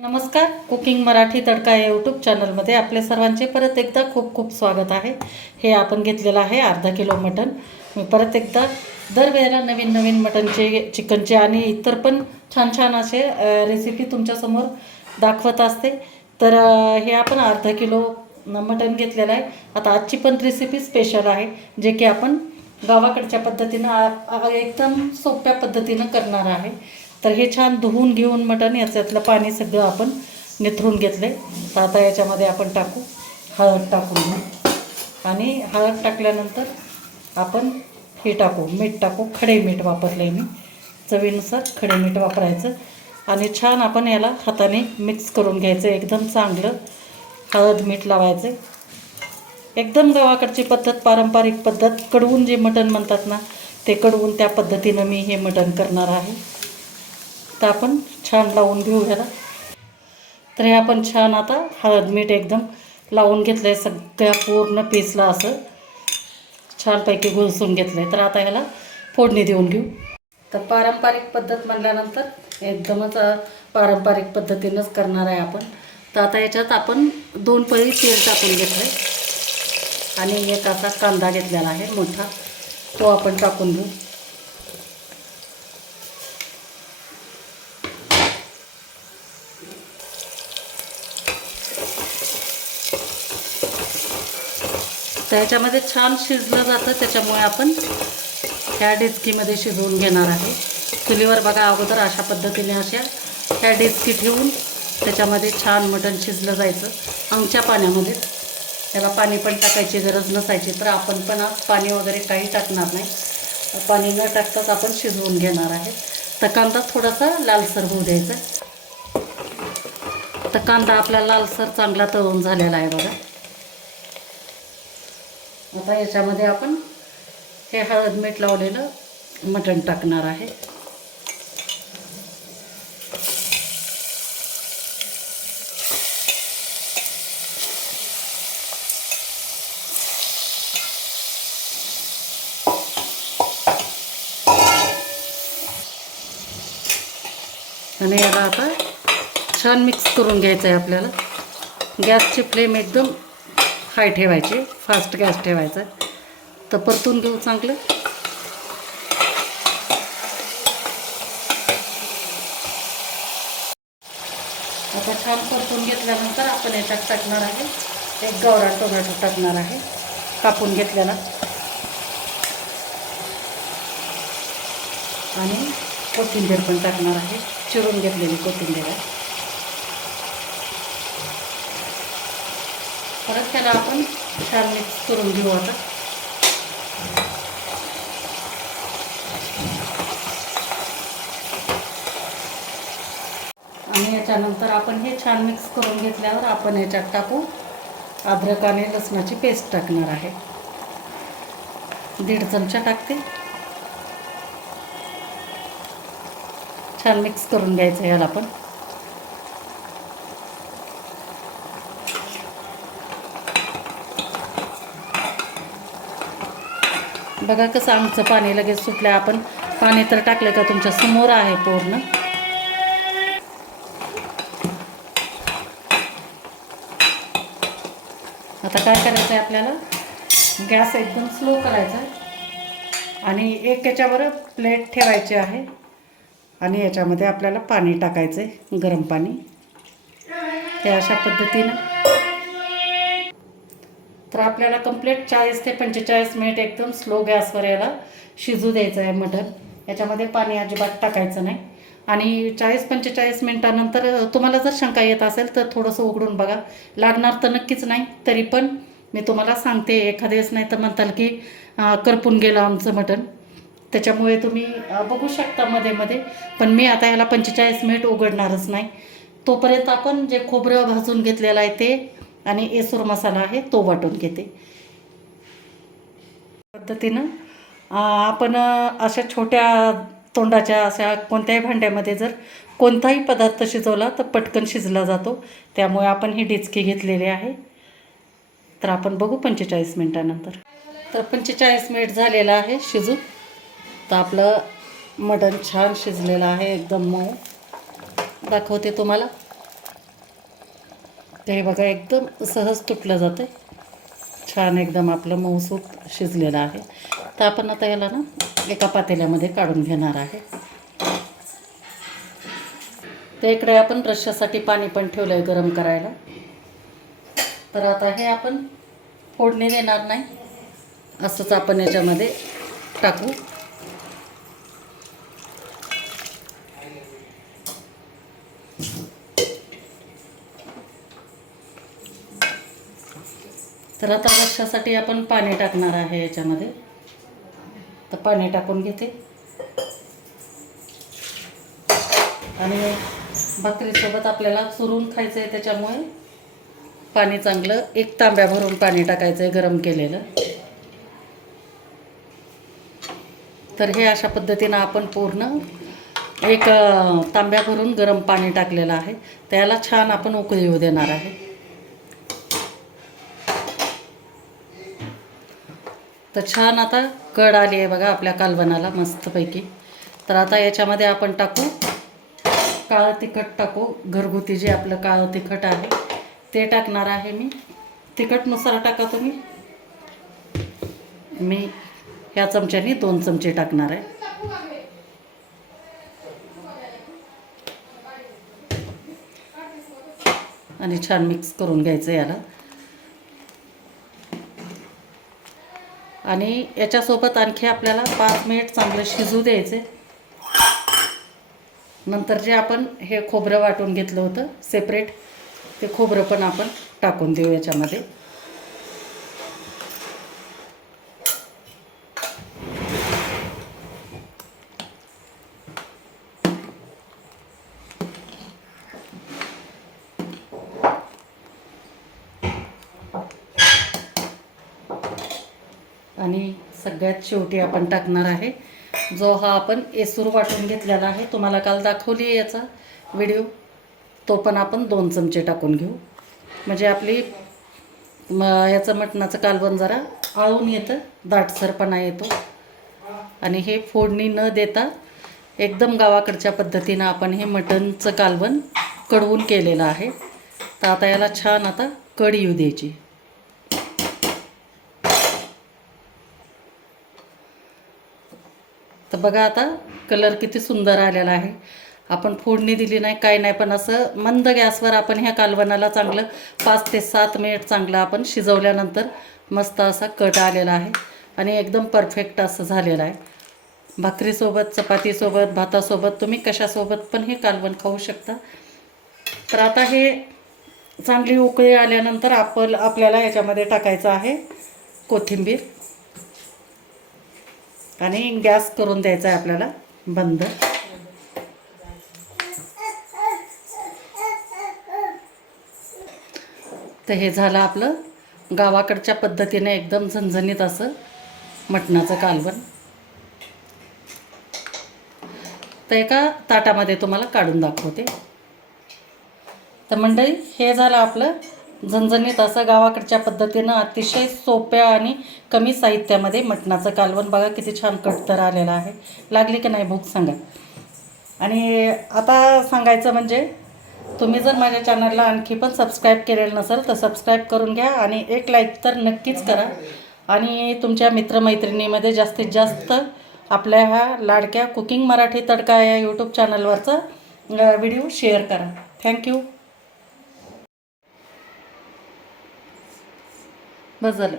नमस्कार कुकिंग मराठी तडका या यूट्यूब चॅनलमध्ये आपले सर्वांचे परत एकदा खूप खूप स्वागत आहे. हे आपण घेतलेलं आहे अर्धा किलो मटण. मी परत एकदा दरवेळेला नवीन नवीन मटणचे चिकनचे आणि इतर पण छान छान असे रेसिपी तुमच्यासमोर दाखवत असते. तर हे आपण अर्धा किलो मटण घेतलेलं आहे. आता आजची पण रेसिपी स्पेशल आहे जे की आपण गावाकडच्या पद्धतीनं आ- एकदम सोप्या पद्धतीनं करणार आहे. तर हे छान धुवून घेऊन मटण याच्यातलं पाणी सगळं आपण निथरून घेतलं तर आता याच्यामध्ये आपण टाकू हळद टाकून घेऊ. आणि हळद टाकल्यानंतर आपण हे टाकू मीठ टाकू. खडे मीठ वापरले मी. चवीनुसार खडे मीठ वापरायचं. आणि छान आपण याला हाताने मिक्स करून घ्यायचं. एकदम चांगलं हळद मीठ लावायचं. एकदम गावाकडची पद्धत पारंपरिक पद्धत कडवून जे मटण म्हणतात ना ते कडवून त्या पद्धतीनं मी हे मटण करणार आहे. तर आपण छान लावून घेऊ ह्याला. तर हे आपण छान आता हळद मीठ एकदम लावून घेतलं आहे सगळ्या पूर्ण पीसला असं छानपैकी घुलसून घेतलं आहे तर आता ह्याला फोडणी देऊन घेऊ. तर पारंपरिक पद्धत म्हणल्यानंतर एकदमच पारंपरिक पद्धतीनंच करणार आहे आपण. तर आता याच्यात आपण दोन पळी तेल टाकून घेतलं आहे आणि एक असा कांदा घेतलेला आहे मोठा. तो आपण टाकून घेऊ त्याच्यामध्ये छान शिजलं जातं त्याच्यामुळे आपण ह्या डिस्कीमध्ये शिजवून घेणार आहे. चुलीवर बघा अगोदर अशा पद्धतीने अशा ह्या डिस्की ठेवून त्याच्यामध्ये छान मटण शिजलं जायचं. आमच्या पाण्यामध्ये. त्याला पाणी पण टाकायची गरज नसायची तर आपण पण आज पाणी वगैरे काही टाकणार नाही. पाणी न टाकताच आपण शिजवून घेणार आहे. तर कांदा थोडासा लालसर होऊ द्यायचा तर कांदा आपला लालसर चांगला तळून झालेला आहे बघा. आता याच्यामध्ये आपण हे हळद मीठ लावलेलं मटण टाकणार आहे. आणि याला आता छान मिक्स करून घ्यायचं आहे आपल्याला. गॅसची फ्लेम एकदम हाय ठेवायची फास्ट गॅस ठेवायचा. तर परतून घेऊ चांगलं. आता छान परतून घेतल्यानंतर आपण याच्यात टाकणार आहे. एक गवरा टोमॅटो टाकणार आहे. कापून घेतलेला आणि कोथिंबीर पण टाकणार आहे. चिरून घेतलेली कोथिंबीर आहे. परत त्याला आपण छान मिक्स करून घेऊ आता. आणि याच्यानंतर आपण हे छान मिक्स करून घेतल्यावर आपण याच्यात टाकू अद्रक आणि लसणाची पेस्ट टाकणार आहे. दीड चमचा टाकते. छान मिक्स करून घ्यायचं ह्याला पण. बघा कसं आमचं पाणी लगेच सुटलं आपण पाणी तर टाकलं का तुमच्यासमोर आहे पूर्ण. आता काय करायचं आहे आपल्याला? गॅस एकदम स्लो करायचा आहे. आणि एक याच्यावर प्लेट ठेवायची आहे. आणि याच्यामध्ये आपल्याला पाणी टाकायचं आहे गरम पाणी. हे अशा पद्धतीनं. तर आपल्याला कंप्लीट चाळीस ते पंचेचाळीस मिनिट एकदम स्लो गॅसवर याला शिजू द्यायचं आहे मटण. याच्यामध्ये पाणी अजिबात टाकायचं नाही. आणि चाळीस पंचेचाळीस मिनटानंतर तुम्हाला जर शंका येत असेल तर थोडंसं उघडून बघा. लागणार तर नक्कीच नाही तरी पण मी तुम्हाला सांगते एखाद्या वेळेस नाही तर म्हणताल की करपून गेलं आमचं मटण. त्याच्यामुळे तुम्ही बघू शकता मध्ये मध्ये. पण मी आता याला पंचेचाळीस मिनिट उघडणारच नाही. तोपर्यंत आपण जे खोबरं भाजून घेतलेलं आहे ते आणि एसूर मसाला आहे तो वाटून घेते. पद्धतीनं आपण अशा छोट्या तोंडाच्या अशा कोणत्याही भांड्यामध्ये जर कोणताही पदार्थ शिजवला तर पटकन शिजला जातो. त्यामुळे आपण ही डिचकी घेतलेली आहे. तर आपण बघू पंचेचाळीस मिनटानंतर. तर पंचेचाळीस मिनिट झालेलं आहे शिजू तर आपलं मटण छान शिजलेलं आहे एकदम मऊ. दाखवते तुम्हाला. ते बघा एकदम सहज तुटलं जातं छान एकदम आपलं मऊसूप शिजलेलं आहे. तर आपण आता याला ना एका पातेल्यामध्ये काढून घेणार आहे. तर इकडे आपण रश्श्यासाठी पाणी पण ठेवलं आहे गरम करायला. तर आता हे आपण फोडणी देणार नाही. असंच आपण याच्यामध्ये टाकू. तर आता रश्श्यासाठी आपण पाणी टाकणार आहे याच्यामध्ये. तर पाणी टाकून घेते. आणि भाकरीसोबत आपल्याला चुरून खायचं आहे त्याच्यामुळे पाणी चांगलं एक तांब्या भरून पाणी टाकायचं आहे गरम केलेलं. तर हे अशा पद्धतीनं आपण पूर्ण एक तांब्या भरून गरम पाणी टाकलेलं आहे. त्याला छान आपण उकळी येऊ देणार आहे. तर छान आता कड आली आहे बघा आपल्या कालवनाला मस्तपैकी. तर आता याच्यामध्ये आपण टाकू काळं तिखट टाकू घरगुती जे आपलं काळं तिखट आहे ते टाकणार आहे मी. तिखटनुसार टाका तुम्ही. मी ह्या चमच्याने दोन चमचे टाकणार आहे. आणि छान मिक्स करून घ्यायचं याला. आणि याच्यासोबत आणखी आपल्याला पाच मिनिट चांगलं शिजू द्यायचे. नंतर जे आपण हे खोबरं वाटून घेतलं होतं सेपरेट ते खोबरं पण आपण टाकून देऊ याच्यामध्ये. आणि सगळ्यात शेवटी आपण टाकणार आहे. जो हा आपण एसूर वाटून घेतलेला आहे तुम्हाला काल दाखवली आहे याचा व्हिडिओ. तो पण आपण दोन चमचे टाकून घेऊ. म्हणजे आपली म याचं मटणाचं कालवण जरा आळून येतं दाटसरपणा येतो. आणि हे फोडणी न देता एकदम गावाकडच्या पद्धतीनं आपण हे मटणचं कालवण कडवून केलेलं आहे. तर आता याला छान आता कड येऊ द्यायची. तर बघा आता कलर किती सुंदर आलेला आहे. आपण फोडणी दिली नाही काय नाही पण असं मंद गॅसवर आपण ह्या कालवणाला चांगलं पाच ते सात मिनिट चांगलं आपण शिजवल्यानंतर मस्त असा कट आलेला आहे आणि एकदम परफेक्ट असं झालेलं आहे. भाकरीसोबत चपातीसोबत भातासोबत तुम्ही कशासोबत पण हे कालवण खाऊ शकता. तर आता हे चांगली उकळी आल्यानंतर आपण आपल्याला याच्यामध्ये टाकायचं आहे कोथिंबीर. आणि गॅस करून द्यायचा आहे आपल्याला. बंद. तर हे झालं आपलं गावाकडच्या पद्धतीने एकदम झणझणीत असं मटणाचं कालवण. तर एका ताटामध्ये तुम्हाला काढून दाखवते. तर मंडळी हे झालं आपलं झणझणीत असं गावाकडच्या पद्धतीनं अतिशय सोप्या आणि कमी साहित्यामध्ये मटणाचं कालवण बघा किती छान कटतर आलेलं आहे. लागली की नाही भूक सांगा. आणि आता सांगायचं म्हणजे तुम्ही जर माझ्या चॅनलला आणखी पण सबस्क्राईब केलेलं नसेल तर सबस्क्राईब करून घ्या आणि एक लाईक तर नक्कीच करा. आणि तुमच्या मित्रमैत्रिणीमध्ये जास्तीत जास्त आपल्या ह्या लाडक्या कुकिंग मराठी तडका या यूट्यूब चॅनलवरचा व्हिडिओ शेअर करा. थँक्यू बस झालं